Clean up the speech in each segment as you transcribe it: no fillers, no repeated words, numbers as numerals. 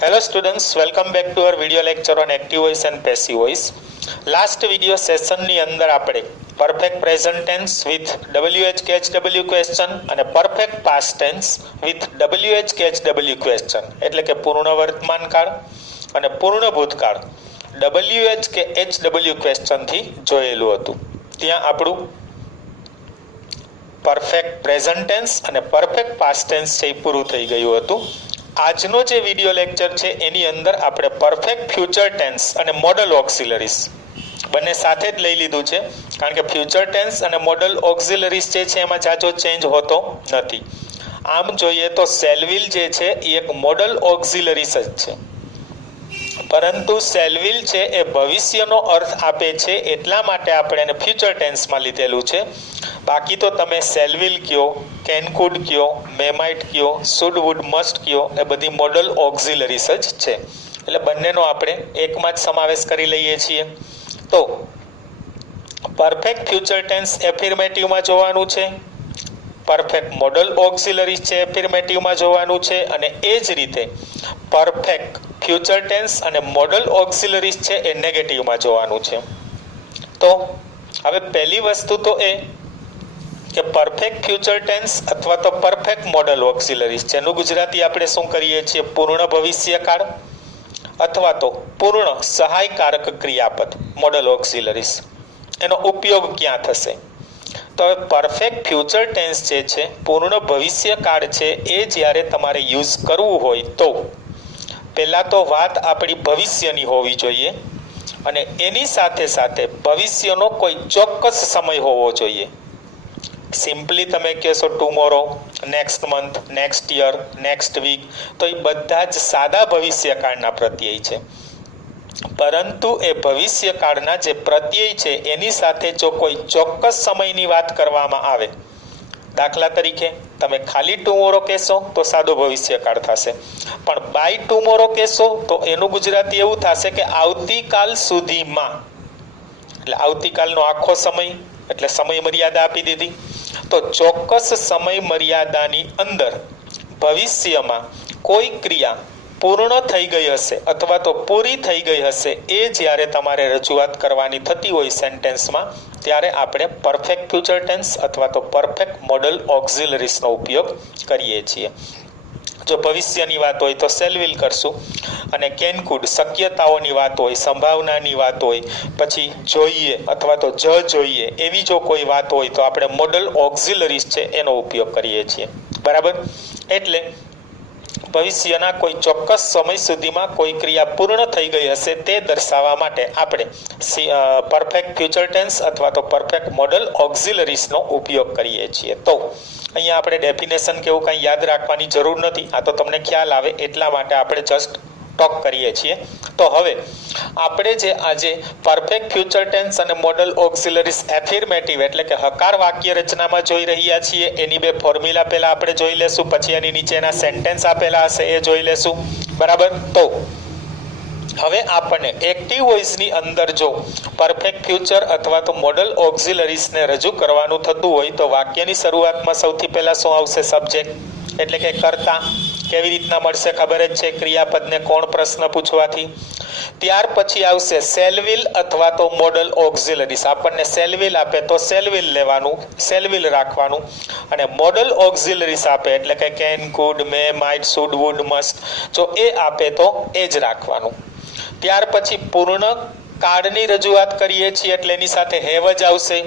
Hello students, welcome back to our video lecture on active voice and passive voice. Last video session ની અંદર આપણે perfect present tense with WH-KHW question અને perfect past tense with WH-KHW question એટલે કે પૂર્ણ વર્તમાન કાળ અને પૂર્ણ ભૂતકાળ WH-KHW question થી જોયેલું હતું. ત્યાં આપણું perfect present tense અને perfect past tense છે એ પૂરું થઈ ગયું હતું. આજનો જે વિડિયો લેક્ચર છે એની અંદર આપણે પરફેક્ટ ફ્યુચર ટેન્સ અને મોડલ ઓક્સિલરીઝ બંને સાથે જ લઈ લીધું છે, કારણ કે ફ્યુચર ટેન્સ અને મોડલ ઓક્સિલરીઝ જે છે એમાં જાજો ચેન્જ હોતો નથી. આમ જોઈએ તો શેલ વિલ જે છે એ એક મોડલ ઓક્સિલરીઝ જ છે, પરંતુ શેલ વિલ છે એ ભવિષ્યનો અર્થ આપે છે એટલા માટે આપણે એને ફ્યુચર ટેન્સમાં લીધેલું છે. બાકી તો તમે શેલ વિલ કયો, કેન કુડ કયો, મે માઇટ કયો, શુડ વુડ મસ્ટ કયો, એ બધી મોડલ ઓક્સિલરીઝ જ છે. એટલે બંનેનો આપણે એકમાં જ સમાવેશ કરી લઈએ છીએ. તો પરફેક્ટ ફ્યુચર ટેન્સ એફિર્મેટિવમાં જોવાનું છે, પરફેક્ટ મોડલ ઓક્સિલરીઝ છે એફિર્મેટિવમાં જોવાનું છે, અને એ જ રીતે પરફેક્ટ ફ્યુચર ટેન્સ અને મોડલ ઓક્સિલરીઝ છે એ નેગેટિવમાં જોવાનું છે. તો હવે પહેલી વસ્તુ તો એ કે પરફેક્ટ ફ્યુચર ટેન્સ અથવા તો પરફેક્ટ મોડલ ઓક્સિલરીઝ છે એનું ગુજરાતી આપણે શું કરીએ છીએ? પૂર્ણ ભવિષ્યકાળ અથવા તો પૂર્ણ સહાયકારક ક્રિયાપદ મોડલ ઓક્સિલરીઝ. એનો ઉપયોગ ક્યાં થશે? તો હવે પરફેક્ટ ફ્યુચર ટેન્સ જે છે, પૂર્ણ ભવિષ્યકાળ છે, એ જ્યારે તમારે યુઝ કરવું હોય તો પહેલાં તો વાત આપણી ભવિષ્યની હોવી જોઈએ અને એની સાથે સાથે ભવિષ્યનો કોઈ ચોક્કસ સમય હોવો જોઈએ. સિમ્પલી તમે કહેશો tomorrow, next month, next year, next week, તો એ બધા જ સાદા ભવિષ્યકાળના પ્રત્યય છે. પરંતુ એ ભવિષ્યકાળના જે પ્રત્યય છે એની સાથે જો કોઈ ચોક્કસ સમયની વાત કરવામાં આવે, દાખલા તરીકે તમે ખાલી ટુમોરો કહેશો તો સાદો ભવિષ્યકાળ થશે, પણ બાય ટુમોરો કહેશો તો એનું ગુજરાતી એવું થશે કે આવતીકાલ સુધીમાં. એટલે આવતીકાલનો આખો સમય એટલે સમય મર્યાદા આપી દીધી. તો ચોક્કસ સમય મર્યાદાની અંદર ભવિષ્યમાં કોઈ ક્રિયા પૂર્ણ થઈ ગઈ હશે અથવા તો પૂરી થઈ ગઈ હશે એ જ્યારે તમારે રજૂઆત કરવાની થતી હોય સેન્ટેન્સમાં, ત્યારે આપણે પરફેક્ટ ફ્યુચર ટેન્સ અથવા તો પરફેક્ટ મોડલ ઓક્સિલરીઝનો ઉપયોગ કરીએ છીએ. જો ભવિષ્યની વાત હોય તો શેલ વિલ કરશું, અને કેન કુડ શક્યતાઓની વાત હોય, સંભાવનાની વાત હોય, પછી જોઈએ અથવા તો જોઈએ એવી જો કોઈ વાત હોય તો આપણે મોડલ ઓક્સિલરીઝ છે એનો ઉપયોગ કરીએ છીએ. બરાબર? એટલે ભવિષ્યના કોઈ ચોક્કસ સમય સુધીમાં કોઈ ક્રિયા પૂર્ણ થઈ ગઈ હશે તે દર્શાવવા માટે આપણે પરફેક્ટ ફ્યુચર ટેન્સ અથવા તો પરફેક્ટ મોડલ ઓક્સિલરીઝનો ઉપયોગ કરીએ છીએ. તો અહીંયા આપણે ડેફિનેશન કે એવું કંઈ યાદ રાખવાની જરૂર નથી, આ તો તમને ખ્યાલ આવે એટલા માટે આપણે જસ્ટ ટોક કરીએ છીએ. તો હવે આપણે જે આજે પરફેક્ટ ફ્યુચર ટેન્સ અને મોડલ ઓક્સિલરીઝ એફિર્મેટિવ એટલે કે હકાર વાક્ય રચનામાં જોઈ રહ્યા છીએ, એની બે ફોર્મ્યુલા પહેલા આપણે જોઈ લેશું, પછી એની નીચેના સેન્ટેન્સ આપેલા હશે એ જોઈ લેશું. બરાબર? તો હવે આપણને એક્ટિવ વોઇસની અંદર જો પરફેક્ટ ફ્યુચર અથવા તો મોડલ ઓક્સિલરીઝને રજૂ કરવાનું થતું હોય તો વાક્યની શરૂઆતમાં સૌથી પહેલાં શું આવશે? સબ્જેક્ટ એટલે કે કર્તા. કેવી રીતના મળશે? ખબર જ છે, ક્રિયાપદને કોણ પ્રશ્ન પૂછવાથી. ત્યાર પછી આવશે શેલ વિલ અથવા તો મોડલ ઓક્સિલરીઝ. આપણને શેલ વિલ આપે તો શેલ વિલ લેવાનું, શેલ વિલ રાખવાનું, અને મોડલ ઓક્સિલરીઝ આપે એટલે કે can, could, may, might, should, would, must, જો એ આપે તો એ જ રાખવાનું. ત્યાર પછી પૂર્ણ કાળની રજૂઆત કરીએ છીએ એટલે એની સાથે હેવ જ આવશે.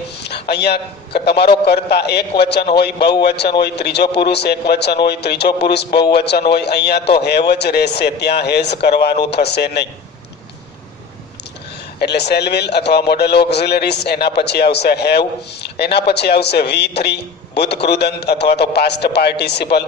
અહીંયા તમારો કર્તા એક વચન હોય, બહુવચન હોય, ત્રીજો પુરુષ એક વચન હોય, ત્રીજો પુરુષ બહુવચન હોય, અહીંયા તો હેવ જ રહેશે, ત્યાં હેઝ કરવાનું થશે નહીં. એટલે શેલ વિલ અથવા મોડલ ઓક્સિલરીઝ, એના પછી આવશે હેવ, એના પછી આવશે V3 ભૂત કૃદંત અથવા તો પાસ્ટ પાર્ટિસિપલ,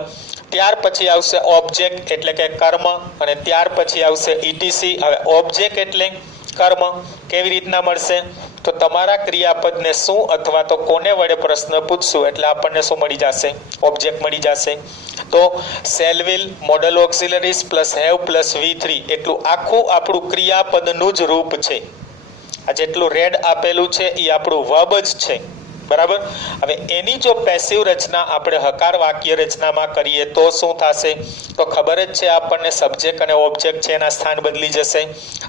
ત્યાર પછી આવશે ઓબ્જેક્ટ એટલે કે કર્મ, અને ત્યાર પછી આવશે ETC. હવે ઓબ્જેક્ટ એટલે કર્મ કેવી રીતના મળશે? તો તમારા ક્રિયાપદને શું અથવા તો કોને વડે પ્રશ્ન પૂછશું એટલે આપણને શું મળી જશે? ઓબ્જેક્ટ મળી જશે. તો shall will, modal auxiliaries plus have plus V3 એટલું આખું આપણું ક્રિયાપદનું જ રૂપ છે. આ જેટલું રેડ આપેલું છે એ આપણું વર્બ જ છે. બરાબર. હવે એની જો પેસિવ રચના આપણે હકાર વાક્ય રચનામાં કરીએ તો શું થશે? તો ખબર જ છે આપણને, સબ્જેક્ટ અને ઓબ્જેક્ટ છે એના સ્થાન બદલી જશે.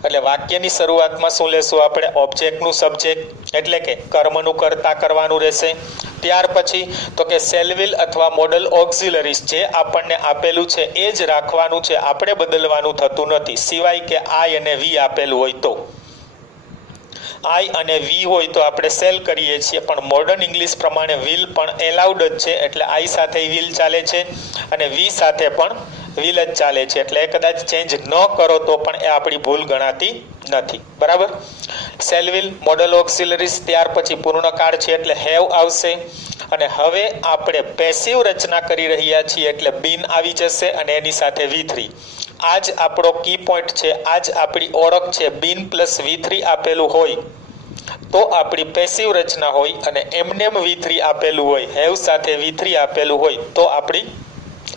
એટલે વાક્યની શરૂઆતમાં શું લેશું આપણે? ઓબ્જેક્ટનું સબ્જેક્ટ, એટલે કે કર્મનું કર્તા કરવાનું રહેશે. ત્યાર પછી તો કે શેલ વિલ અથવા મોડલ ઓક્સિલરીઝ જે આપણને આપેલું છે એ જ રાખવાનું છે, આપણે બદલવાનું થતું નથી, સિવાય કે આઈ અને વી આપેલું હોય તો. આઈ અને વી હોય તો આપણે સેલ કરીએ છીએ, પણ મોડર્ન ઇંગ્લિશ પ્રમાણે વિલ પણ એલાઉડ જ છે. એટલે આઈ સાથે વિલ ચાલે છે અને વી સાથે પણ વિલ જ ચાલે છે. એટલે કદાચ ચેન્જ ન કરો તો પણ એ આપણી ભૂલ ગણાતી નથી. બરાબર. સેલ વિલ, મોડલ ઓક્સિલરીઝ, ત્યાર પછી પૂર્ણકાળ છે એટલે હેવ આવશે. અને હવે આપણે પેસિવ રચના કરી રહ્યા છીએ એટલે બીન આવી જશે અને એની સાથે V3. આ જ આપણો કી પોઈન્ટ છે, આ જ આપણી ઓળખ છે. બીન પ્લસ V3 આપેલું હોય તો આપણી પેસિવ રચના હોય, અને એમનેમ V3 આપેલું હોય, હેવ સાથે V3 આપેલું હોય તો આપણી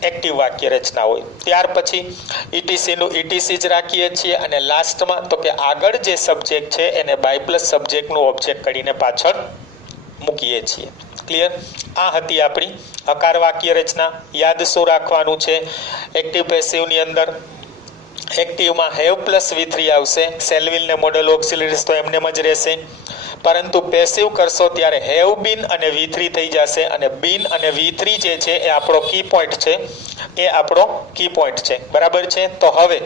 એક્ટિવ વાક્ય રચના હોય. ત્યાર પછી ઇટીસીનું ઇટીસી જ રાખીએ છીએ, અને લાસ્ટમાં તો કે આગળ જે સબ્જેક્ટ છે એને બાય પ્લસ સબ્જેક્ટનું ઓબ્જેક્ટ કરીને પાછળ મૂકીએ છીએ. ક્લિયર? આ હતી આપણી હકાર વાક્ય રચના. યાદ શું રાખવાનું છે? એક્ટિવ પેસિવની અંદર એક્ટિવમાં હેવ પ્લસ V3 આવશે, સેલવિલ ને મોડલ ઓક્સિલરીઝ તો એમને જ રહેશે. પરંતુ પેસિવ કરશો ત્યારે હેવ બીન અને V3 થઈ જશે, અને બીન અને V3 જે છે એ આપણો કી પોઈન્ટ છે, એ આપણો કી પોઈન્ટ છે. બરાબર છે. તો હવે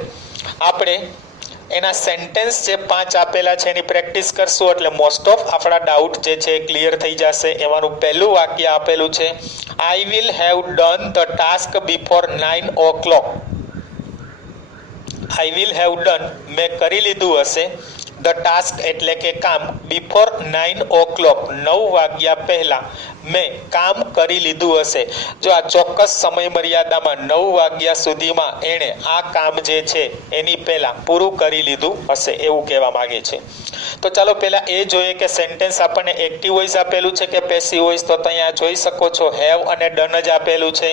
આપણે એના સેન્ટેન્સ જે 5 આપેલા છે એની પ્રેક્ટિસ કરશું, એટલે મોસ્ટ ઓફ આપણા ડાઉટ જે છે ક્લિયર થઈ જશે. એમાંનું પહેલું વાક્ય આપેલું છે, I will have done the task before 9 o'clock. I will have done, મેં કરી લીધું હશે, ધ ટાસ્ક એટલે કે કામ, બિફોર 9 o'clock, 9 વાગ્યા પહેલા મેં કામ કરી લીધું હશે. જો આ ચોક્કસ સમય મર્યાદામાં 9 વાગ્યા સુધીમાં એણે આ કામ જે છે એની પહેલા પૂરું કરી લીધું હશે, એવું કહેવા માંગે છે. તો ચાલો પહેલા એ જોઈએ કે સેન્ટેન્સ આપણને એક્ટિવ વોઇસ આપેલું છે કે પેસિવ વોઇસ. તો અહીંયા જોઈ શકો છો હેવ અને ડન જ આપેલું છે,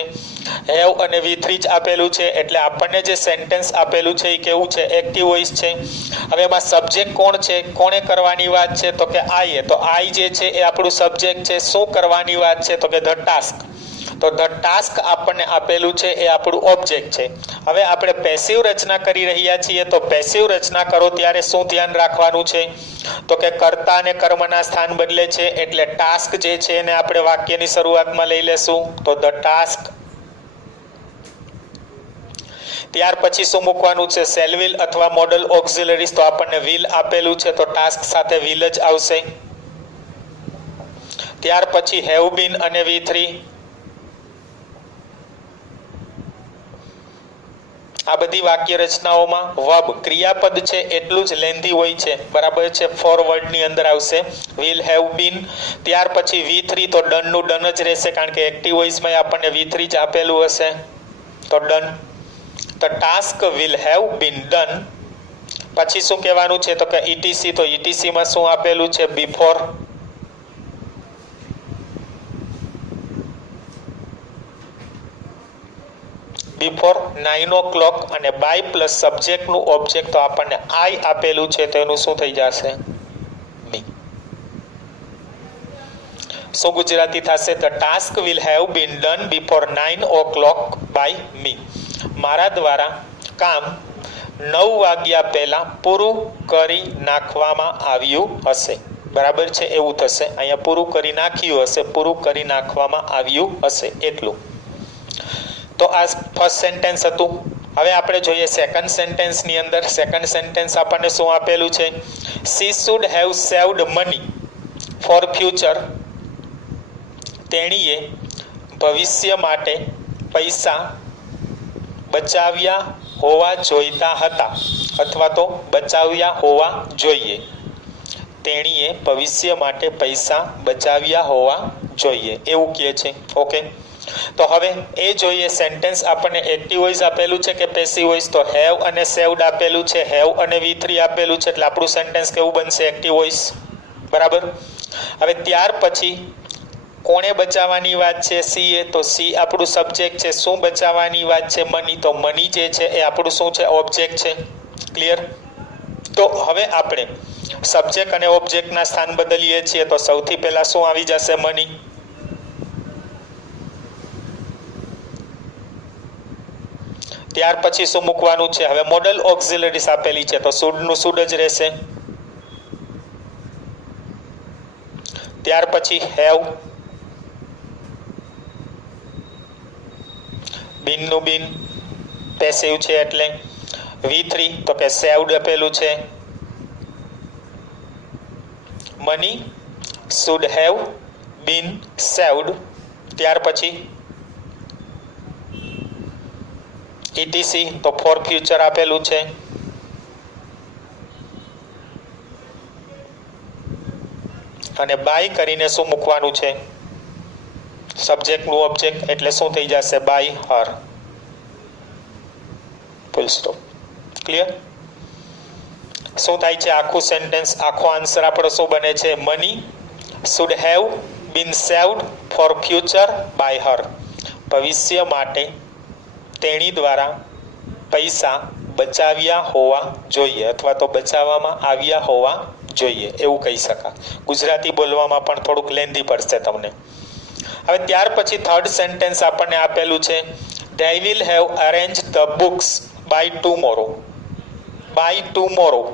હેવ અને V3 જ આપેલું છે. એટલે આપણને જે સેન્ટેન્સ આપેલું છે એ કેવું છે? એક્ટિવ વોઇસ છે. હવે એમાં સબ્જેક્ટ કોણ છે? કોણે કરવાની વાત છે? તો કે આઈ. તો આઈ જે છે એ આપણું સબ્જેક્ટ છે. શું કરવાની વાત છે? તો કે ધ ટાસ્ક. તો ધ ટાસ્ક આપણને આપેલું છે એ આપણું ઓબ્જેક્ટ છે. હવે આપણે પેસિવ રચના કરી રહ્યા છીએ, તો પેસિવ રચના કરો ત્યારે શું ધ્યાન રાખવાનું છે? તો કે કર્તા અને કર્મના સ્થાન બદલે છે, એટલે ટાસ્ક જે છે એને આપણે વાક્યની શરૂઆતમાં લઈ લેશું, તો ધ ટાસ્ક. ત્યાર પછી શું મૂકવાનું છે? શેલ વિલ અથવા મોડલ ઓક્સિલરીઝ. તો આપણને વિલ આપેલું છે તો ટાસ્ક સાથે વિલ જ આવશે. ત્યાર પછી હેવ બીન અને V3. આ બધી વાક્ય રચનાઓમાં વર્બ ક્રિયાપદ છે એટલું જ લેન્ધી હોય છે. બરાબર છે. ફોરવર્ડ ની અંદર આવશે વિલ હેવ બીન. ત્યાર પછી V3 તો ડન નું ડન જ રહેશે, કારણ કે એક્ટિવ વોઇસમાં આપણને V3 જ આપેલું હશે, તો done. The task will have been done. પછી શું કહેવાનું છે? તો કે ETC. તો ETC માં શું આપેલું છે? બિફોર. Before 9 o'clock. અને બાય પ્લસ સબ્જેક્ટનું ઓબ્જેક્ટ તો આપણને આઈ આપેલું છે, તો એનું શું થઈ જશે? મી. શું ગુજરાતી થશે? The task will have been done before 9 o'clock by me. મારા દ્વારા કામ 9 વાગ્યા પહેલા પૂરું કરી નાખવામાં આવ્યું હશે. બરાબર છે. એવું થશે. અહીંયા પૂરું કરી નાખ્યું હશે, પૂરું કરી નાખવામાં આવ્યું હશે, એટલું. તો આ ફર્સ્ટ સેન્ટેન્સ હતું. હવે આપણે જોઈએ સેકન્ડ સેન્ટેન્સની અંદર. સેકન્ડ સેન્ટેન્સ આપણને શું આપેલું છે? She should have saved money for future. તેણીએ ભવિષ્ય માટે પૈસા બચાવ્યા હોવા જોઈતા હતા, અથવા તો બચાવ્યા હોવા જોઈએ. તેણીએ ભવિષ્ય માટે પૈસા બચાવ્યા હોવા જોઈએ, એવું કહે છે. ઓકે. તો હવે એ જોઈએ સેન્ટેન્સ આપણને એક્ટિવ વોઇસ આપેલું છે કે પેસિવ વોઇસ. તો હેવ અને સેવ્ડ આપેલું છે, હેવ અને V3 આપેલું છે, એટલે આપણું સેન્ટેન્સ કેવું બનશે? Active voice. બરાબર. હવે ત્યાર પછી કોણે બચાવવાની વાત છે? સી એ. તો સી આપણું સબ્જેક્ટ છે. શું બચાવવાની વાત છે? મની. તો મની જે છે એ આપણું શું છે? ઓબ્જેક્ટ છે. ક્લિયર? તો હવે આપણે સબ્જેક્ટ અને ઓબ્જેક્ટના સ્થાન બદલીએ છીએ તો સૌથી પહેલા શું આવી જશે? મની. ત્યાર પછી શું મૂકવાનું છે? હવે મોડલ ઓક્સિલરીઝ આપેલી છે તો શુડનું શુડ જ રહેશે. ત્યાર પછી હેવ, બીનનું બીન પેસિવ છે એટલે. V3 તો કે સેવ્ડ આપેલું છે. Money should have been saved. ત્યાર પછી ETC તો ફોર ફ્યુચર આપેલું છે. અને બાય કરીને શું મૂકવાનું છે? સબ્જેક્ટનું ઓબ્જેક્ટ એટલે શું થઈ જશે? By her. Full stop. Clear? શું થાય છે? આખું સેન્ટેન્સ, આખો આન્સર આપણો શું બને છે? Money should have been saved for future by her. ભવિષ્ય માટે તેણી દ્વારા પૈસા બચાવ્યા હોવા જોઈએ અથવા તો બચાવવામાં આવ્યા હોવા જોઈએ એવું કહી શકાય. ગુજરાતી બોલવામાં પણ થોડુંક લેન્ધી પડશે તમને. હવે ત્યાર પછી થર્ડ સેન્ટેન્સ આપણને આપેલું છે they will have arranged the books by tomorrow. by tomorrow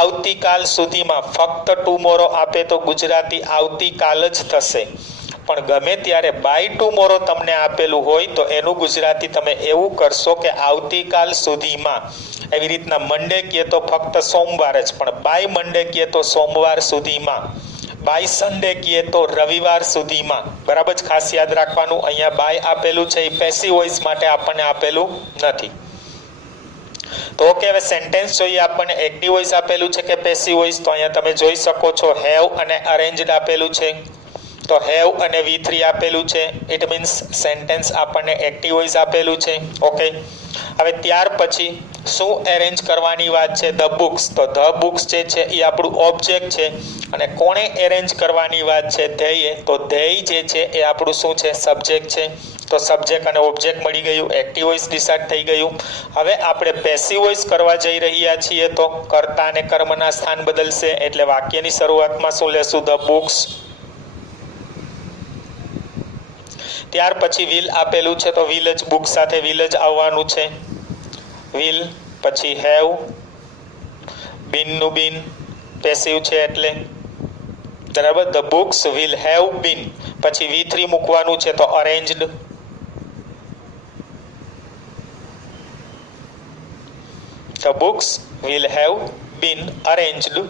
આવતીકાલ સુધીમાં. ફક્ત ટુમોરો આપે તો ગુજરાતી આવતીકાલ જ થશે, પણ ગમે ત્યારે બાય ટુમોરો તમને આપેલું હોય તો એનું ગુજરાતી તમે એવું કરશો કે આવતીકાલ સુધીમાં. એવી રીતના મંડે કહે તો ફક્ત સોમવાર જ, પણ બાય મંડે કહે તો સોમવાર સુધીમાં. બાય સન્ડે કહે તો રવિવાર સુધીમાં. બરાબર જ ખાસ યાદ રાખવાનું. અહીંયા બાય આપેલું છે એ પેસિવ વોઇસ માટે આપણને આપેલું નથી. તો ઓકે, હવે સેન્ટેન્સ જોઈએ. આપણને એક્ટિવ વોઇસ આપેલું છે કે પેસિવ વોઇસ? તો અહીંયા તમે જોઈ શકો છો હેવ અને અરેન્જડ આપેલું છે. તો હેવ અને V3 આપેલું છે. ઇટ મીન્સ સેન્ટેન્સ આપણને એક્ટિવ વોઇસ આપેલું છે. ઓકે, હવે ત્યાર પછી શું એરેન્જ કરવાની વાત છે? The books. તો ધ બુક્સ જે છે એ આપણું ઓબ્જેક્ટ છે અને કોણે એરેન્જ કરવાની વાત છે? ધ્યેય. તો ધ્યેય જે છે એ આપણું શું છે? સબ્જેક્ટ છે. તો સબ્જેક્ટ અને ઓબ્જેક્ટ મળી ગયું. એક્ટિવ વોઇસ ડિસાઇડ થઈ ગયું. હવે આપણે પેસિવ વોઇસ કરવા જઈ રહ્યા છીએ તો કર્તા અને કર્મના સ્થાન બદલશે એટલે વાક્યની શરૂઆતમાં શું લેશું? The books. ત્યાર પછી વિલ આપેલું છે તો વિલ જ, બુક સાથે વિલ જ આવવાનું છે. વિલ પછી હેવ, બીનનું બીન પેસિવ છે એટલે. બરાબર, the books will have been. પછી V3 મૂકવાનું છે તો arranged. The books will have been arranged.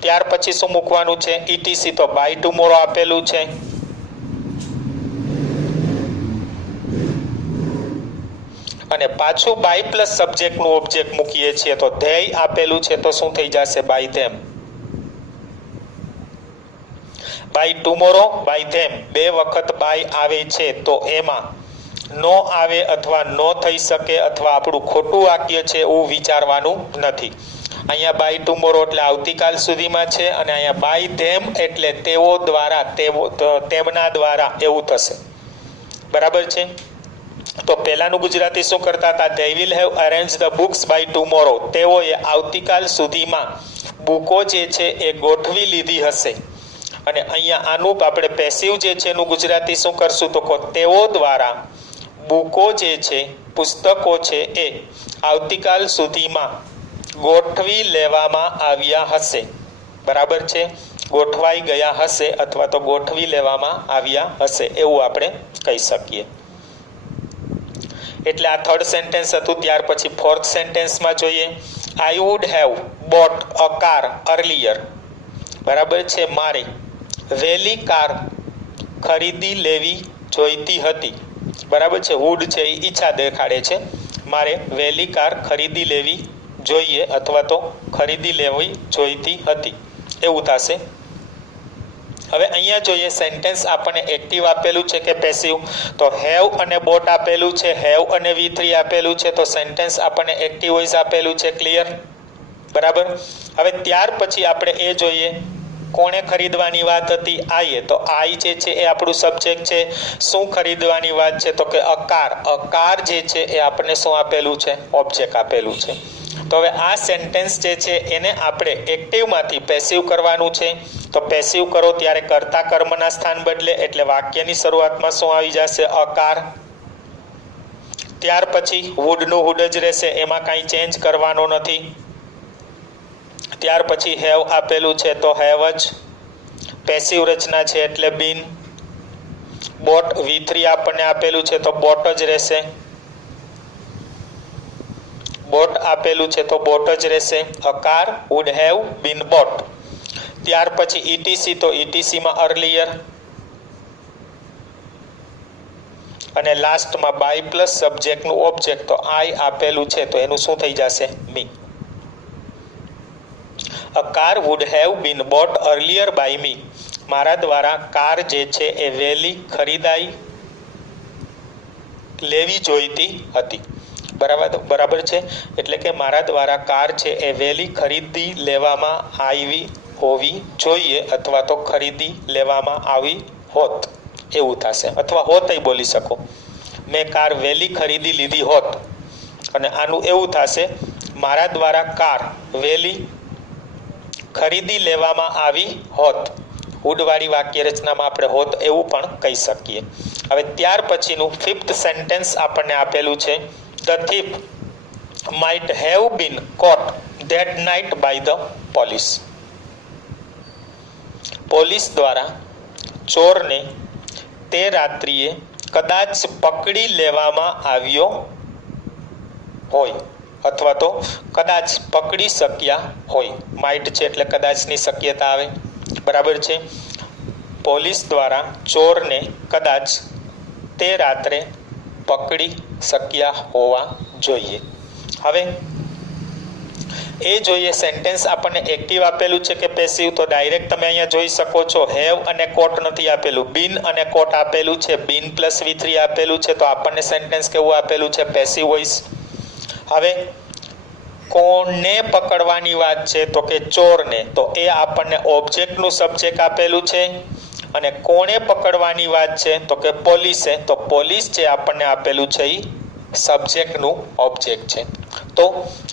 ત્યાર પછી શું મૂકવાનું છે? ETC તો બાય ટુમોરો આપેલું છે. અને પાછું બાય પ્લસ સબ્જેક્ટનું ઓબ્જેક્ટ મૂકીએ છીએ તો ધ્યેય આપેલું છે તો શું થઈ જશે? By them. By tomorrow, by them બે વખત બાય આવે છે તો એમાં નો આવે અથવા નો થઈ શકે અથવા આપણું ખોટું વાક્ય છે એવું વિચારવાનું નથી. અહીંયા બાય ટુમોરો એટલે આવતીકાલ સુધીમાં છે અને અહીંયા બાય ધેમ એટલે તેઓ દ્વારા, તેમના દ્વારા એવું થશે. બરાબર છે? તો પહેલાનું ગુજરાતી શું કરતા હતા? they will have arranged the books by tomorrow. તેઓએ આવતીકાલ સુધીમાં બુકો જે છે એ ગોઠવી લીધી હશે. અને અહીંયા આનું આપણે પેસિવ જે છે એનું ગુજરાતી શું કરશું? તો તેઓ દ્વારા બુકો જે છે, પુસ્તકો છે એ આવતીકાલ સુધીમાં ગોઠવી લેવામાં આવ્યા હશે. બરાબર છે? ગોઠવાઈ ગયા હશે અથવા તો ગોઠવી લેવામાં આવ્યા હશે એવું આપણે કહી શકીએ. એટલે આ થર્ડ સેન્ટેન્સ હતું. ત્યાર પછી ફોર્થ સેન્ટેન્સમાં જોઈએ. I would have bought a car earlier. બરાબર છે? મારે વહેલી કાર ખરીદી લેવી જોઈતી હતી. બરાબર છે? વુડ છે એ ઈચ્છા દેખાડે છે. મારે વહેલી કાર ખરીદી લેવી જોઈએ અથવા તો ખરીદી લેવી જોઈતી હતી એવું થશે. હવે અહીંયા જોઈએ સેન્ટેન્સ આપણને એક્ટિવ આપેલું છે કે પેસિવ? તો હેવ અને બોટ આપેલું છે, હેવ અને V3 આપેલું છે તો સેન્ટેન્સ આપણને એક્ટિવ વોઇસ આપેલું છે. ક્લિયર? બરાબર. હવે ત્યાર પછી આપણે એ જોઈએ કોણે ખરીદવાની વાત હતી? આઈએ. તો આઈ જે છે એ આપણું સબ્જેક્ટ છે. શું ખરીદવાની વાત છે? તો કે અકાર. અકાર જે છે એ આપણને શું આપેલું છે? ઓબ્જેક્ટ આપેલું છે. તો હવે આ સેન્ટેન્સ જે છે એને આપણે એક્ટિવમાંથી પેસિવ કરવાનું છે. તો પેસિવ કરો ત્યારે કર્તા કર્મના સ્થાન બદલે, એટલે વાક્યની શરૂઆતમાં શું આવી જશે? અકાર. ત્યાર પછી વુડનું વુડ જ રહેશે, એમાં કાંઈ ચેન્જ કરવાનો નથી. ત્યાર પછી હેવ આપેલું છે તો હેવ જ. પેસિવ રચના છે એટલે બીન. બોટ V3 આપણને આપેલું છે તો બોટ જ રહેશે. બોટ આપેલું છે તો બોટ જ રહેશે. અકાર વુડ હેવ બીન બોટ. ત્યાર પછી ETC તો ETC માં અર્લિયર. અને લાસ્ટમાં બાય પ્લસ સબ્જેક્ટનું ઓબ્જેક્ટ તો આઈ આપેલું છે તો એનું શું થઈ જશે? Me. A car would have been bought earlier by me. મારા દ્વારા કાર જે છે એ વહેલી ખરીદાઈ લેવી જોઈતી હતી. બરાબર છે. એટલે કે મારા દ્વારા કાર છે એ વહેલી ખરીદી લેવામાં આવી હોવી જોઈએ, અથવા તો ખરીદી લેવામાં આવી હોત એવું થશે, અથવા હોતય બોલી શકો. મેં કાર વહેલી ખરીદી લીધી હોત. અને આનું એવું થશે, મારા દ્વારા કાર વહેલી ખરીદી લેવામાં આવી હોત. વુડવાળી વાક્ય રચનામાં આપણે હોત એવું પણ કહી શકીએ. હવે ત્યાર પછીનું 5th સેન્ટેન્સ આપણને આપેલું છે. The thief might have been caught that night by the police. Police દ્વારા ચોરને તે રાત્રિએ કદાચ પકડી લેવામાં આવ્યો હોય, અથવા તો કદાચ પકડી શક્યા હોય. માઇટ છે એટલે કદાચની શક્યતા આવે. બરાબર છે. પોલીસ દ્વારા ચોરને કદાચ તે રાત્રે પકડી શક્યા હોવા જોઈએ. હવે એ જોઈએ સેન્ટેન્સ આપણને એક્ટિવ આપેલું છે કે પેસિવ. તો ડાયરેક્ટ તમે અહીંયા જોઈ શકો છો, હેવ અને કોટ નથી આપેલું, બીન અને કોટ આપેલું છે. બીન પ્લસ V3 આપેલું છે તો આપણને સેન્ટેન્સ કેવું આપેલું છે? Passive voice. હવે કોને પકડવાની વાત છે તો કે ચોરને, તો એ આપણને ઓબ્જેક્ટનું સબ્જેક્ટ આપેલું છે. અને કોણે પકડવાની વાત છે તો કે પોલીસે, તો પોલીસ જે આપણને આપેલું છે એ સબ્જેક્ટનું ઓબ્જેક્ટ છે. તો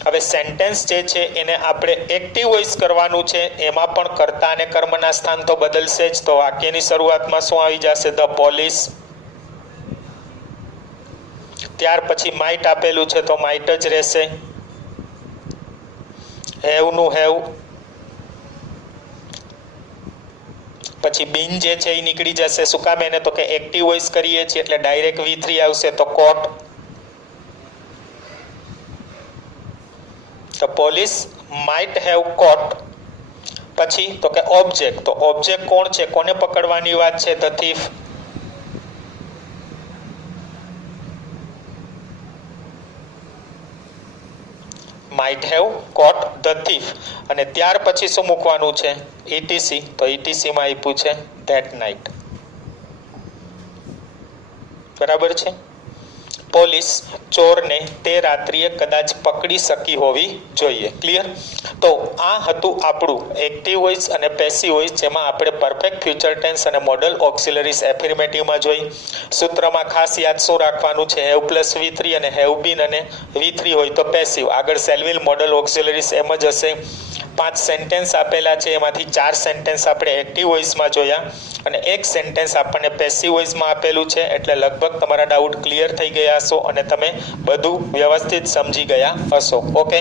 હવે સેન્ટેન્સ જે છે એને આપણે એક્ટિવ વોઇસ કરવાનું છે. એમાં પણ કર્તા અને કર્મના સ્થાન તો બદલશે જ. તો વાક્યની શરૂઆતમાં શું આવી જશે? The police. ત્યાર પછી માઇટ આપેલું છે તો માઇટ જ રહેશે. હેવનું હેવ. પછી બીન જે છે એ નીકળી જશે. શું કામ? એને તો કે એક્ટિવ વોઇસ કરીએ છીએ એટલે ડાયરેક્ટ V3 આવશે તો કોટ. તો પોલીસ માઇટ હેવ કોટ. પછી તો કે ઓબ્જેક્ટ, તો ઓબ્જેક્ટ કોણ છે? કોને પકડવાની વાત છે? The thief. might have caught the thief. અને ત્યાર પછી શું મૂકવાનું છે? ETC. તો ETC માં આપ્યું છે that night. બરાબર છે. પોલીસ ચોરને તે રાત્રિએ કદાચ પકડી શકી હોવી જોઈએ. ક્લિયર? તો આ હતું આપણું એક્ટિવ વોઇસ અને પેસિવ વોઇસ, જેમાં આપણે પરફેક્ટ ફ્યુચર ટેન્સ અને મોડલ ઓક્સિલરીઝ એફર્મેટિવમાં જોઈ. સૂત્રમાં ખાસ યાદ શું રાખવાનું છે? હેવ પ્લસ V3 અને હેવ બીન અને V3 હોય તો પેસિવ. આગળ સેલ્વિલ મોડલ ઓક્સિલરીઝ એમ જ હશે. 5 સેન્ટેન્સ આપેલા છે, એમાંથી 4 સેન્ટેન્સ આપણે એક્ટિવ વોઇસમાં જોયા અને 1 સેન્ટેન્સ આપણને પેસિવ વોઇસમાં આપેલું છે. એટલે લગભગ તમારા ડાઉટ ક્લિયર થઈ ગયા હશો અને તમે બધું વ્યવસ્થિત સમજી ગયા હશો. ઓકે,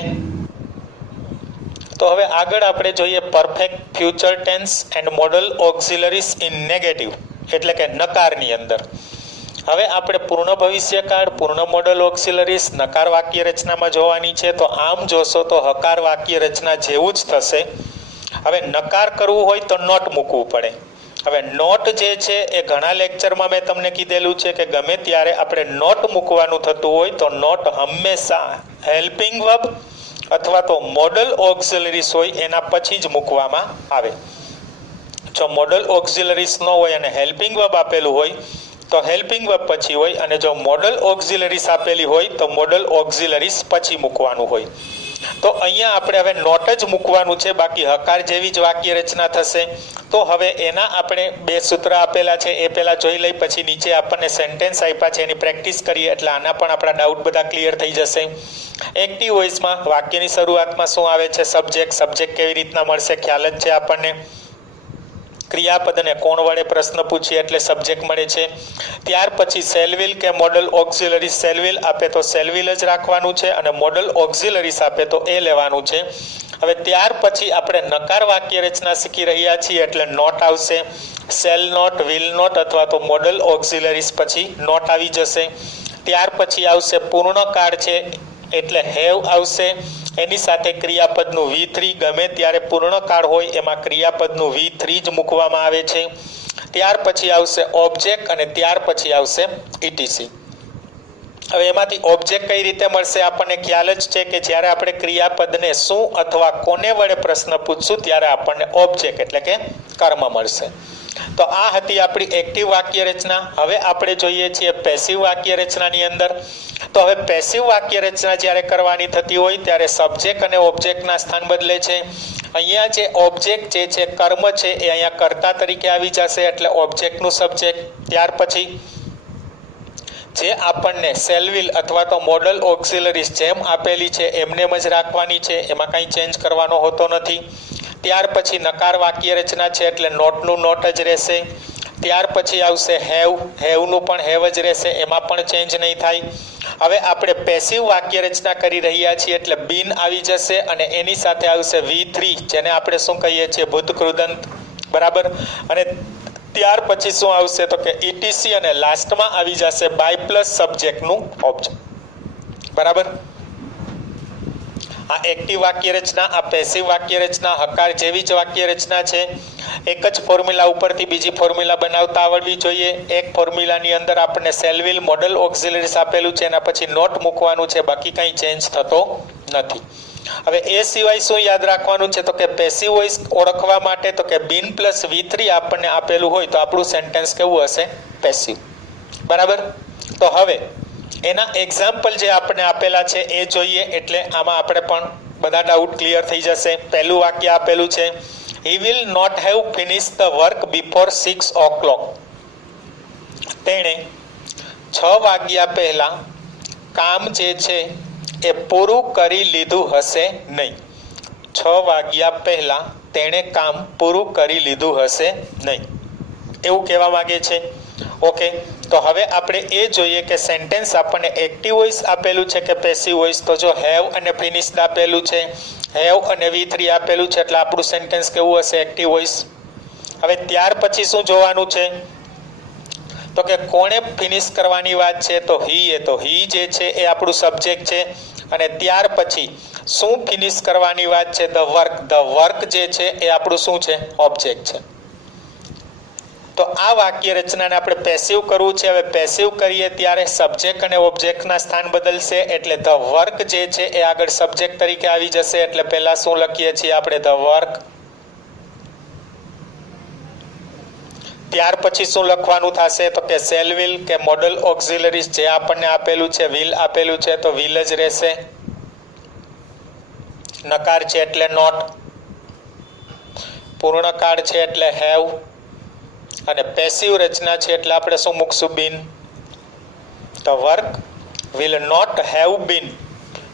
તો હવે આગળ આપણે જોઈએ perfect future tense and modal auxiliaries in negative, એટલે કે નકારની અંદર. હવે આપણે પૂર્ણ ભવિષ્યકાળ, પૂર્ણ મોડલ ઓક્સિલરીઝ નકાર વાક્ય રચનામાં જોવાની છે. તો આમ જોશો તો હકાર વાક્ય રચના જેવું જ થશે. હવે નકાર કરવું હોય તો નોટ મૂકવું પડે. હવે નોટ જે છે એ ઘણા લેક્ચરમાં મેં તમને કીધેલું છે કે ગમે ત્યારે આપણે નોટ મૂકવાનું થતું હોય તો નોટ હંમેશા હેલ્પિંગ વર્બ અથવા તો મોડલ ઓક્સિલરીઝ હોય એના પછી જ મૂકવામાં આવે. જો મોડલ ઓક્સિલરીઝ ન હોય અને હેલ્પિંગ વર્બ આપેલું હોય તો હેલ્પિંગ વર્બ પછી હોય, અને જો મોડલ ઓક્સિલરીઝ આપેલી હોય તો મોડલ ઓક્સિલરીઝ પછી મૂકવાનું હોય. તો અહીંયા આપણે હવે નોટ જ મૂકવાનું છે, બાકી હકાર જેવી જ વાક્ય રચના થશે. તો હવે એના આપણે બે સૂત્ર આપેલા છે એ પહેલા જોઈ લઈ, પછી નીચે આપણને સેન્ટેન્સ આપ્યા છે એની પ્રેક્ટિસ કરીએ એટલે આના પણ આપણા ડાઉટ બધા ક્લિયર થઈ જશે. એક્ટિવ વોઇસમાં વાક્યની શરૂઆતમાં શું આવે છે? સબ્જેક્ટ કેવી રીતના મળશે ખ્યાલ જ છે આપણને. ક્રિયાપદ અને કોણ વડે પ્રશ્ન પૂછીએ એટલે સબ્જેક્ટ મળે છે. ત્યાર પછી સેલવિલ કે મોડલ ઓક્ઝિલરી, સેલવિલ આપે તો સેલવિલ જ રાખવાનું છે અને મોડલ ઓક્ઝિલરીસ આપે તો એ લેવાનું છે. હવે ત્યાર પછી આપણે નકાર વાક્ય રચના શીખી રહ્યા છીએ એટલે નોટ આવશે. સેલ નોટ, વિલ નોટ અથવા તો મોડલ ઓક્ઝિલરીસ પછી નોટ આવી જશે. ત્યાર પછી આવશે પૂર્ણકાર છે એટલે હેવ આવશે. એની સાથે ક્રિયાપદનું V3, ગમે ત્યારે પૂર્ણકાળ હોય એમાં ક્રિયાપદનું V3 જ મૂકવામાં આવે છે. ત્યાર પછી આવશે ઓબ્જેક્ટ અને ત્યાર પછી આવશે ETC. હવે એમાંથી ઓબ્જેક્ટ કઈ રીતે મળશે આપણને ખ્યાલ જ છે કે જ્યારે આપણે ક્રિયાપદને શું અથવા કોને વડે પ્રશ્ન પૂછશું ત્યારે આપણને ઓબ્જેક્ટ એટલે કે કર્મ મળશે. તો આ હતી આપણી એક્ટિવ વાક્ય રચના. હવે આપણે જોઈએ છીએ પેસિવ વાક્ય રચનાની અંદર. તો હવે પેસિવ વાક્ય રચના જ્યારે કરવાની થતી હોય ત્યારે સબ્જેક્ટ અને ઓબ્જેક્ટના સ્થાન બદલે છે. અહીંયા જે ઓબ્જેક્ટ જે છે કર્મ છે એ અહીંયા કર્તા તરીકે આવી જશે એટલે ઓબ્જેક્ટનું સબ્જેક્ટ. ત્યાર પછી જે આપણને સેલવિલ અથવા તો મોડલ ઓક્ઝિલરીઝ જેમ આપેલી છે એમનેમ જ રાખવાની છે, એમાં કંઈ ચેન્જ કરવાનો હોતો નથી. ત્યાર પછી નકાર વાક્ય રચના છે એટલે નોટનું નોટ જ રહેશે. ત્યાર પછી આવશે હેવનું પણ હેવ જ રહેશે, એમાં પણ ચેન્જ નહીં થાય. હવે આપણે પેસિવ વાક્ય રચના કરી રહ્યા છીએ એટલે બીન આવી જશે અને એની સાથે આવશે V3 જેને આપણે શું કહીએ છીએ? ભૂતકૃદંત. બરાબર. અને ત્યાર પછી શું આવશે તો કે ETC અને લાસ્ટમાં આવી જશે બાય પ્લસ સબ્જેક્ટનું ઓબ્જેક્ટ. બરાબર. આ એક્ટિવ વાક્ય રચના, આ પેસિવ વાક્ય રચના હકાર જેવી જ વાક્ય રચના છે. એક જ ફોર્મ્યુલા ઉપરથી બીજી ફોર્મ્યુલા બનાવતા આવડવી જોઈએ. એક ફોર્મ્યુલાની અંદર આપણને સેલવિલ મોડલ ઓક્ઝિલરીઝ આપેલું છે એના પછી નોટ મૂકવાનું છે, બાકી કંઈ ચેન્જ થતો નથી. હવે એ સિવાય શું યાદ રાખવાનું છે તો કે પેસિવ વોઇસ ઓળખવા માટે તો કે બીન પ્લસ V3 આપણને આપેલું હોય તો આપણું સેન્ટેન્સ કેવું હશે? પેસિવ. બરાબર. તો હવે એના એક્ઝામ્પલ જે આપણે આપેલા છે એ જોઈએ એટલે આમાં આપણે પણ બધા ડાઉટ ક્લિયર થઈ જશે. પહેલું વાક્ય આપેલું છે He will not have finished the work before 6 o'clock. તેણે 6 વાગ્યા પહેલા કામ જે છે એ પૂરું કરી લીધું હશે નહીં. 6 વાગ્યા પહેલા તેણે કામ પૂરું કરી લીધું હશે નહીં એવું કહેવા માંગે છે. ઓકે. તો હવે આપણે એ જોઈએ કે સેન્ટેન્સ આપણને એક્ટિવ વોઇસ આપેલું છે કે પેસિવ વોઇસ. તો જો હેવ અને ફિનિશ્ડ આપેલું છે, હેવ અને V3 આપેલું છે એટલે આપણું સેન્ટેન્સ કેવું હશે? Active voice. હવે ત્યાર પછી શું જોવાનું છે તો કે કોણે ફિનિશ કરવાની વાત છે તો હી જે છે એ આપણું સબ્જેક્ટ છે. અને ત્યાર પછી શું ફિનિશ કરવાની વાત છે? ધ વર્ક જે છે એ આપણું શું છે? ઓબ્જેક્ટ છે. તો આ વાક્ય રચનાને આપણે પેસિવ કરવું છે. હવે પેસિવ કરીએ ત્યારે સબ્જેક્ટ અને ઓબ્જેક્ટના સ્થાન બદલશે એટલે ધ વર્ક જે છે એ આગળ સબ્જેક્ટ તરીકે આવી જશે. એટલે પહેલા શું લખીએ છીએ આપણે? The work. ત્યાર પછી શું લખવાનું થશે તો કે સેલવિલ કે મોડલ ઓક્ઝિલરીઝ જે આપણને આપેલું છે વિલ આપેલું છે તો વિલ જ રહેશે. નકાર છે એટલે નોટ, પૂર્ણકાળ છે એટલે હેવ અને પેસિવ રચના છે એટલે આપણે શું મૂકશું? Been. The work will not have been.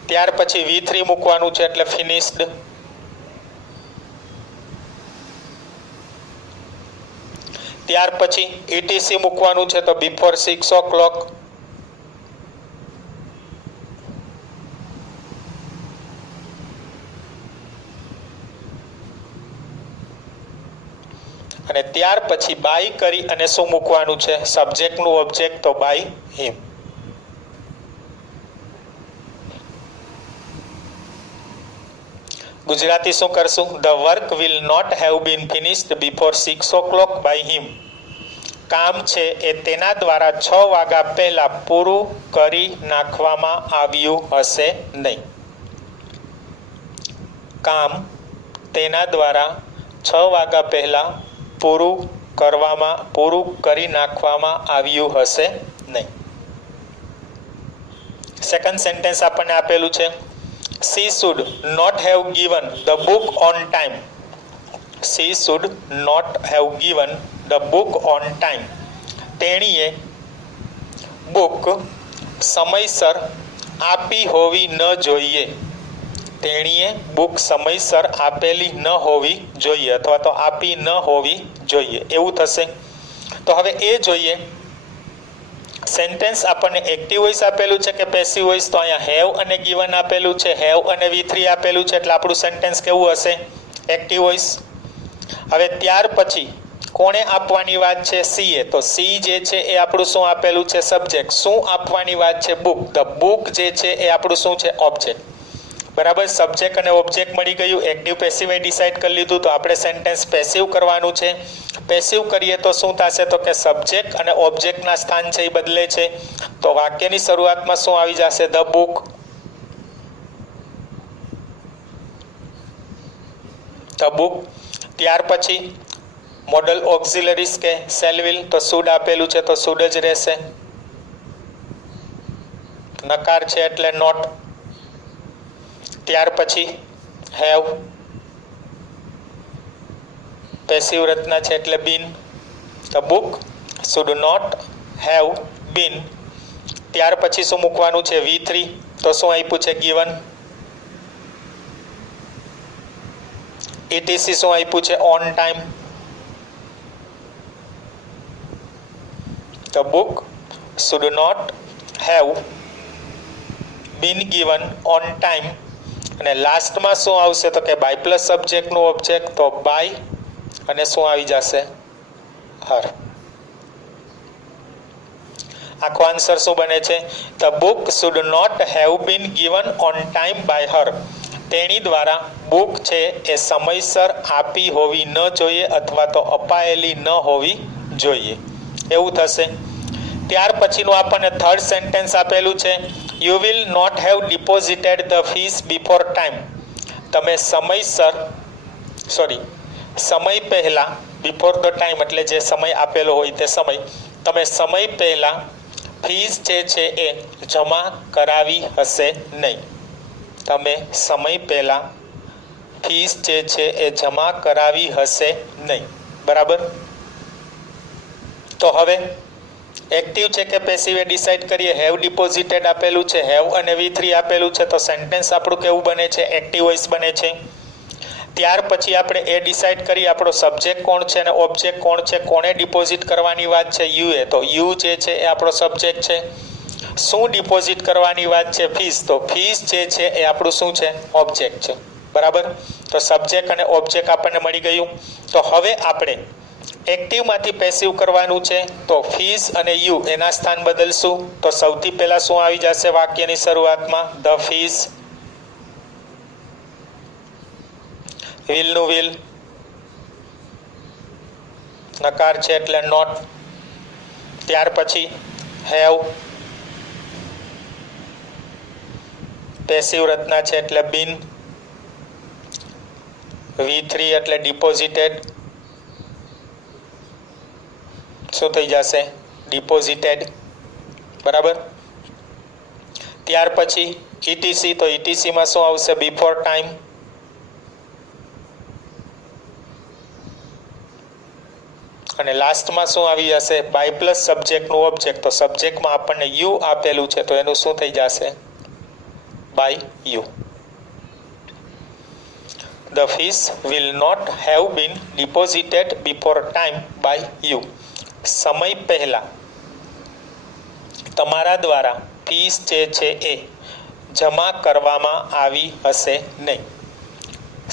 ત્યાર પછી V3 મૂકવાનું છે એટલે ફિનિશ્ડ. ત્યાર પછી ETC મૂકવાનું છે તો બિફોર 6 o'clock. અને ત્યાર પછી બાય કરી અને શું મૂકવાનું છે? સબ્જેક્ટનું ઓબ્જેક્ટ તો બાય હિમ. ગુજરાતી શું કરશું? The work will not have been finished before 6 o'clock by him. કામ છે એ તેના દ્વારા 6 વાગ્યા પહેલા પૂરું કરી નાખવામાં આવ્યું હશે નહીં. કામ તેના દ્વારા 6 વાગ્યા પહેલા પૂરું કરી નાખવામાં આવ્યું હશે નહીં. સેકન્ડ સેન્ટેન્સ આપણને આપેલું છે She should not have given the book on time. She should not have given the book on time. તેણીએ બુક સમયસર આપી હોવી ન જોઈએ. તેણીએ બુક સમયસર આપેલી ન હોવી જોઈએ અથવા તો આપી ન હોવી જોઈએ એવું થશે. તો હવે એ જોઈએ સેન્ટેન્સ આપણને એક્ટિવ વોઇસ આપેલું છે કે પેસિવ વોઇસ. તો અહીંયા હેવ અને ગિવન આપેલું છે, હેવ અને V3 આપેલું છે, એટલે આપણું સેન્ટેન્સ કેવું હશે? Active voice. હવે ત્યાર પછી કોણે આપવાની વાત છે? સી એ. તો સી જે છે એ આપણું શું આપેલું છે? સબ્જેક્ટ. શું આપવાની વાત છે? બુક. ધ બુક જે છે એ આપણું શું છે? ઓબ્જેક્ટ. બરાબર, સબ્જેક્ટ અને ઓબ્જેક્ટ મળી ગયું. એક્ટિવ પેસિવ એ ડિસાઇડ કરી લીધું. તો આપણે સેન્ટેન્સ પેસિવ કરવાનું છે. પેસિવ કરીએ તો શું થશે? તો કે સબ્જેક્ટ અને ઓબ્જેક્ટના સ્થાન છે એ બદલે છે. તો વાક્યની શરૂઆતમાં શું આવી જશે? The book. The book. ત્યાર પછી મોડલ ઓક્ઝિલરીઝ કે શેલ વિલ. તો શુડ આપેલું છે તો શુડ જ રહેશે. નકાર છે એટલે નોટ. ત્યાર પછી હેવ. પેસિવ રચના છે એટલે been. The book should not have been. ત્યાર પછી શું મૂકવાનું છે? V3. તો શું આપ્યું છે? ગિવન. ETC શું આપ્યું છે? On time. The book should not have been given on time. અને લાસ્ટમાં શું આવશે? તો કે બાય પ્લસ સબ્જેક્ટનું ઓબ્જેક્ટ. તો બાય અને શું આવી જશે? હર. આખો આન્સર શું બને છે? The book should not have been given on time by her. તેણી દ્વારા બુક છે એ સમયસર આપી હોવી ન જોઈએ અથવા તો અપાયેલી ન હોવી જોઈએ એવું થશે. ત્યાર પછીનું આપણને થર્ડ સેન્ટેન્સ આપેલું છે you will not have deposited the fees before time. તમે સમય પહેલાં, બિફોર ધ ટાઈમ એટલે જે સમય આપેલો હોય તે સમય, તમે સમય પહેલાં ફીસ જે છે એ જમા કરાવી હશે નહીં. તમે સમય પહેલાં ફીસ જે છે એ જમા કરાવી હશે નહીં. બરાબર. તો હવે એક્ટિવ છે કે પેસિવ એ ડિસાઇડ કરીએ. હેવ ડિપોઝિટેડ આપેલું છે, હેવ અને V3 આપેલું છે. તો સેન્ટેન્સ આપણું કેવું બને છે? એક્ટિવ વોઇસ બને છે. ત્યાર પછી આપણે એ ડિસાઇડ કરીએ આપણો સબ્જેક્ટ કોણ છે અને ઓબ્જેક્ટ કોણ છે. કોણે ડિપોઝિટ કરવાની વાત છે? યુ એ. તો યુ જે છે એ આપણો સબ્જેક્ટ છે. શું ડિપોઝિટ કરવાની વાત છે? ફીસ. તો ફીસ જે છે એ આપણું શું છે? ઓબ્જેક્ટ છે. બરાબર. તો સબ્જેક્ટ અને ઓબ્જેક્ટ આપણને મળી ગયું. તો હવે આપણે એક્ટિવમાંથી પેસિવ કરવાનું છે. તો ફીસ અને યુ એના સ્થાન બદલશું. તો સૌથી પહેલા શું આવી જશે વાક્યની શરૂઆતમાં? The fees. વિલનું વિલ. નકાર છે એટલે નોટ. ત્યાર પછી હેવ. પેસિવ રચના છે એટલે બીન. V3 એટલે ડિપોઝિટેડ. શું થઈ જશે? ડિપોઝિટેડ. બરાબર. ત્યાર પછી ETC. તો ETCમાં શું આવશે? Before time. અને લાસ્ટમાં શું આવી જશે? બાય પ્લસ સબ્જેક્ટનું ઓબ્જેક્ટ. તો સબ્જેક્ટમાં આપણને યુ આપેલું છે તો એનું શું થઈ જશે? By you. The fees will not have been deposited before time by you. સમય પહેલા તમારા દ્વારા ફીસ જે છે એ જમા કરવામાં આવી હશે નહીં.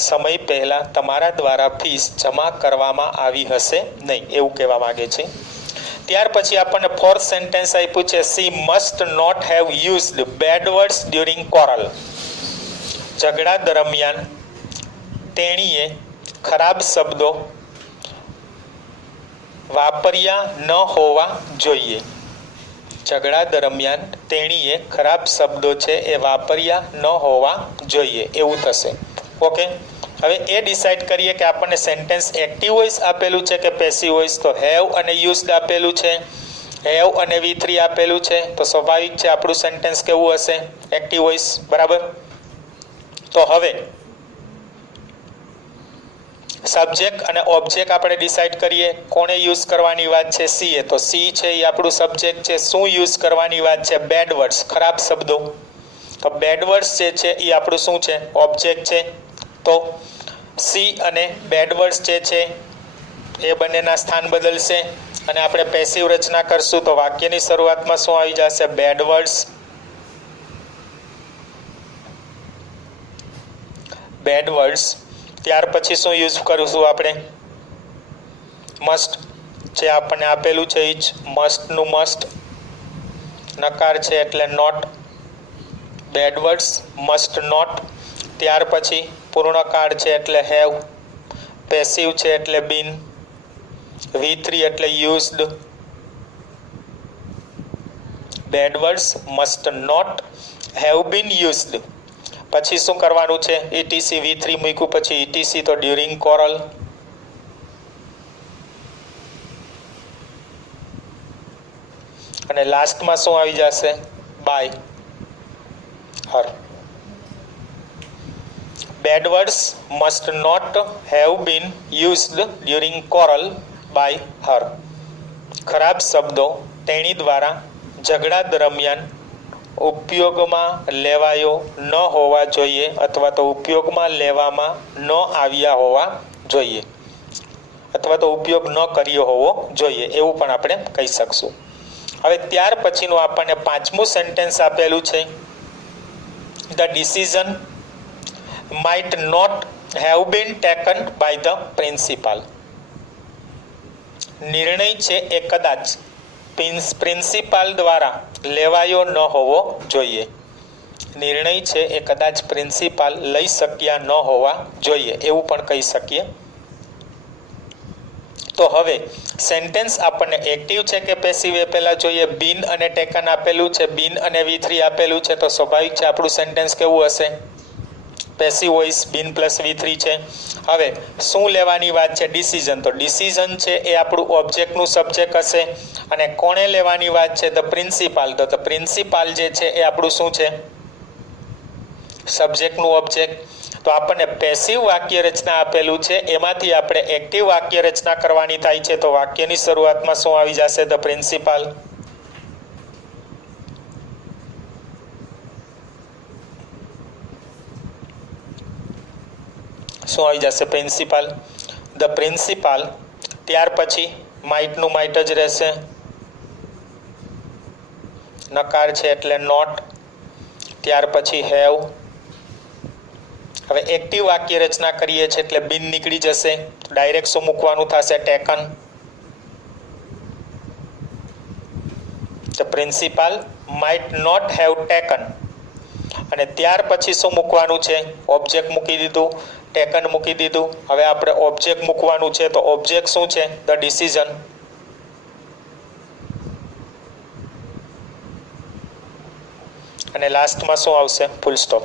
સમય પહેલા તમારા દ્વારા ફીસ જમા કરવામાં આવી હશે નહીં એવું કહેવા માંગે છે. ત્યાર પછી આપણને ફોર્થ સેન્ટેન્સ આપ્યું છે she must not have used bad words during quarrel. ઝઘડા દરમિયાન તેણીએ ખરાબ શબ્દો વાપર્યા ન હોવા જોઈએ. ઝઘડા દરમિયાન તેણીએ ખરાબ શબ્દો છે એ વાપર્યા ન હોવા જોઈએ એવું થશે. ઓકે. હવે એ ડિસાઇડ કરીએ કે આપણને સેન્ટેન્સ એક્ટિવ વોઇસ આપેલું છે કે પેસિવ વોઇસ. તો હેવ અને યુઝડ આપેલું છે, હેવ અને V3 આપેલું છે. તો સ્વાભાવિક છે આપણું સેન્ટેન્સ કેવું હશે? Active voice. બરાબર. તો હવે સબ્જેક્ટ અને ઓબ્જેક્ટ આપણે ડિસાઈડ કરીએ. કોણે યુઝ કરવાની વાત છે? સી. તો સી છે એ આપણું સબ્જેક્ટ છે. શું યુઝ કરવાની વાત છે? બેડ વર્ડ્સ, ખરાબ શબ્દો. તો બેડ વર્ડ્સ જે છે એ આપણું શું છે? ઓબ્જેક્ટ છે. તો સી અને બેડ વર્ડ્સ જે છે એ બંનેના સ્થાન બદલશે અને આપણે પેસિવ રચના કરશું. તો વાક્યની શરૂઆતમાં શું આવી જશે? Bad words. Bad words. ત્યાર પછી શું યુઝ કરીશું આપણે? મસ્ટ, જે આપણને આપેલું છે એ જ મસ્ટનું મસ્ટ. નકાર છે એટલે not. Bad words must not. ત્યાર પછી પૂર્ણકાળ છે એટલે હેવ. પેસિવ છે એટલે બીન. V3 એટલે used. Bad words must not have been used. પછી શું કરવાનું છે? ETC V3 મૂક્યું પછી ETC, તો ડ્યુરિંગ કોરલ. અને લાસ્ટમાં શું આવી જશે? By her. Bad words must not have been used during quarrel by her. ખરાબ શબ્દો તેણી દ્વારા ઝઘડા દરમિયાન ઉપયોગમાં લેવાયો ન હોવા જોઈએ અથવા તો ઉપયોગમાં લેવામાં ન આવ્યા હોવા જોઈએ અથવા તો ઉપયોગ ન કર્યો હોવો જોઈએ, એવું પણ આપણે કહી શકશું. હવે ત્યાર પછીનું આપણને પાંચમું સેન્ટેન્સ આપેલું છે. The decision might not have been taken by the principal. નિર્ણય છે એ કદાચ પ્રિન્સિપાલ દ્વારા લેવાયો ન હોવો જોઈએ. નિર્ણય છે એ કદાચ પ્રિન્સિપાલ લઈ શક્યા ન હોવા જોઈએ, એવું પણ કહી શકીએ. તો હવે સેન્ટેન્સ આપણને એક્ટિવ છે કે પેસિવ એ પહેલા જોઈએ. બીન અને ટેકન આપેલું છે, બીન અને V3 આપેલું છે, તો સ્વાભાવિક છે આપણું સેન્ટેન્સ કેવું હશે? Passive voice. બીન પ્લસ V3 છે. હવે શું લેવાની વાત છે? ડિસિઝન. તો ડિસિઝન છે એ આપણું ઓબ્જેક્ટનું સબ્જેક્ટ હશે અને કોણે લેવાની વાત છે? The principal. તો ધ પ્રિન્સિપાલ જે છે એ આપણું શું છે? સબ્જેક્ટનું ઓબ્જેક્ટ. તો આપણને પેસિવ વાક્ય રચના આપેલું છે, એમાંથી આપણે એક્ટિવ વાક્ય રચના કરવાની થાય છે. તો વાક્યની શરૂઆતમાં શું આવી જશે? The principal. શું આવી જશે? પ્રિન્સિપાલ. The principal. ત્યાર પછી માઇટનું માઇટ જ રહેશે. નકાર છે એટલે નોટ. ત્યાર પછી હેવ. હવે એક્ટિવ વાક્ય રચના કરીએ છીએ એટલે બીન નીકળી જશે. ડાયરેક્ટ શું મૂકવાનું થશે? Taken. The principal might not have taken. અને ત્યાર પછી શું મૂકવાનું છે? ઓબ્જેક્ટ મૂકી દીધું, ટેકન મૂકી દીધું. હવે આપણે ઓબ્જેક્ટ મૂકવાનું છે, તો ઓબ્જેક્ટ શું છે? The decision. અને લાસ્ટમાં શું આવશે? Full stop.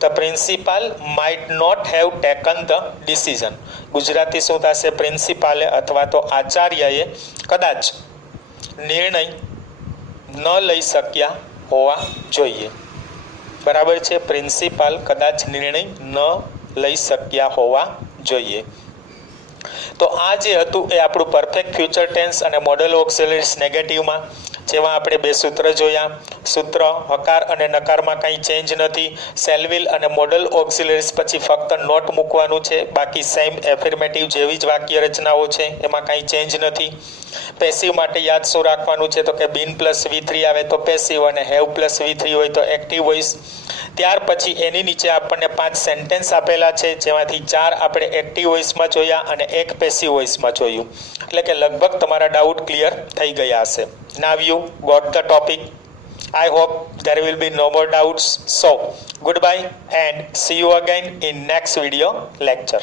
The principal might not have taken the decision. Gujarati શું થશે? પ્રિન્સિપાલે અથવા તો આચાર્યએ કદાચ નિર્ણય ન લઈ શક્યા હોવા જોઈએ. બરાબર છે? પ્રિન્સિપાલ કદાચ નિર્ણય ન લઈ શક્યા હોવા જોઈએ. તો આ જે હતું એ આપણું પરફેક્ટ ફ્યુચર ટેન્સ અને મોડલ ઓક્સિલરીઝ નેગેટિવમાં, જેમાં આપણે બે સૂત્ર જોયા. સૂત્ર હકાર અને નકારમાં કંઈ ચેન્જ નથી. સેલ વિલ અને મોડલ ઓક્સિલરીઝ પછી ફક્ત નોટ મૂકવાનું છે, બાકી સેમ એફર્મેટિવ જેવી જ વાક્ય રચનાઓ છે, એમાં કાંઈ ચેન્જ નથી. પેસિવ માટે યાદ શું રાખવાનું છે? તો કે બીન પ્લસ V3 આવે તો પેસિવ અને હેવ પ્લસ V3 હોય તો એક્ટિવ વોઇસ. ત્યાર પછી એની નીચે આપણને 5 સેન્ટેન્સ આપેલા છે, જેમાંથી 4 આપણે એક્ટિવ વોઇસમાં જોયા અને 1 પેસિવ વોઇસમાં જોયું. એટલે કે લગભગ તમારા ડાઉટ ક્લિયર થઈ ગયા હશે. Now you got the topic. I hope there will be no more doubts. So, goodbye and see you again in next video lecture.